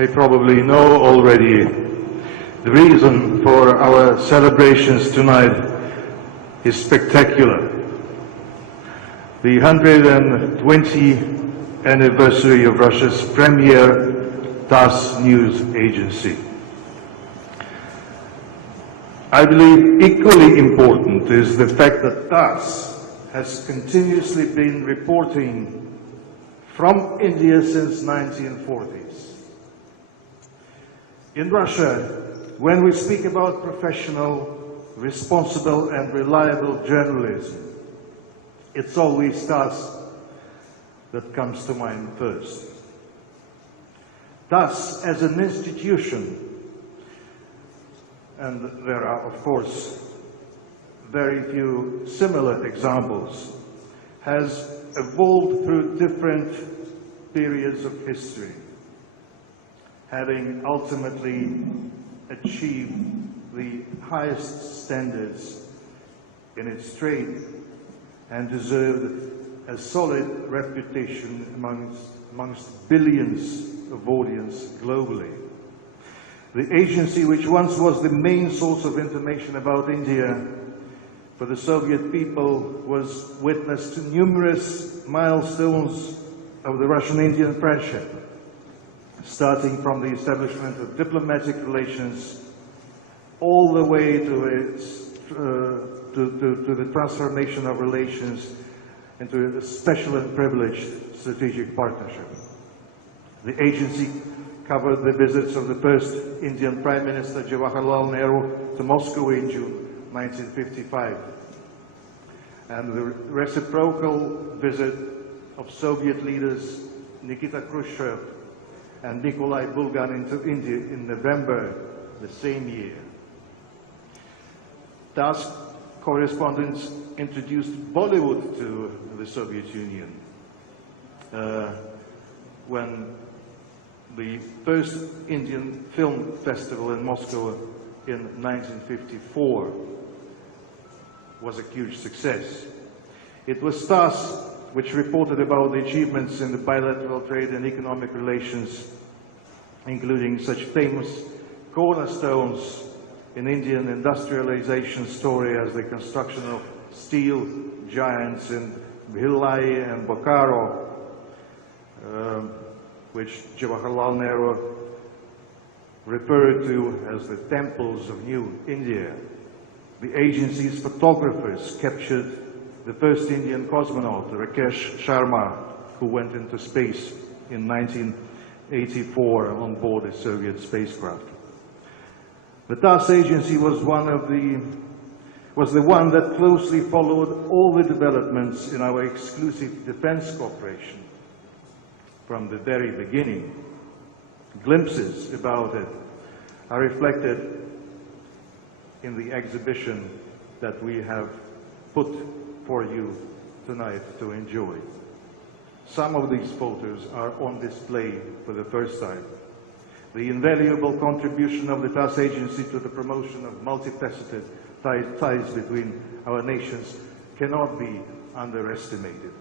I probably know already the reason for our celebrations tonight is spectacular. The 120th anniversary of Russia's premier TASS news agency. I believe equally important is the fact that TASS has continuously been reporting from India since 1940s. In Russia, when we speak about professional, responsible and reliable journalism, it's always TASS that comes to mind first. TASS as an institution, and there are of course very few similar examples, has evolved through different periods of history, having ultimately achieved the highest standards in its trade and deserved a solid reputation amongst billions of audience globally. The agency, which once was the main source of information about India for the Soviet people, was witness to numerous milestones of the Russian-Indian friendship, starting from the establishment of diplomatic relations all the way to the transformation of relations into a special and privileged strategic partnership. The agency covered the visits of the first Indian Prime Minister Jawaharlal Nehru to Moscow in June 1955, and the reciprocal visit of Soviet leaders Nikita Khrushchev and Nikolai Bulgan into India in November the same year. TASS correspondents introduced Bollywood to the Soviet Union when the first Indian Film Festival in Moscow in 1954 was a huge success. It was TASS which reported about the achievements in the bilateral trade and economic relations, including such famous cornerstones in Indian industrialization story as the construction of steel giants in Bhilai and Bokaro, which Jawaharlal Nehru referred to as the temples of New India. The agency's photographers captured the first Indian cosmonaut, Rakesh Sharma, who went into space in 1984 on board a Soviet spacecraft. The TASS agency was the one that closely followed all the developments in our exclusive defense cooperation from the very beginning. Glimpses about it are reflected in the exhibition that we have put for you tonight to enjoy. Some of these photos are on display for the first time. The invaluable contribution of the TASS agency to the promotion of multifaceted ties between our nations cannot be underestimated.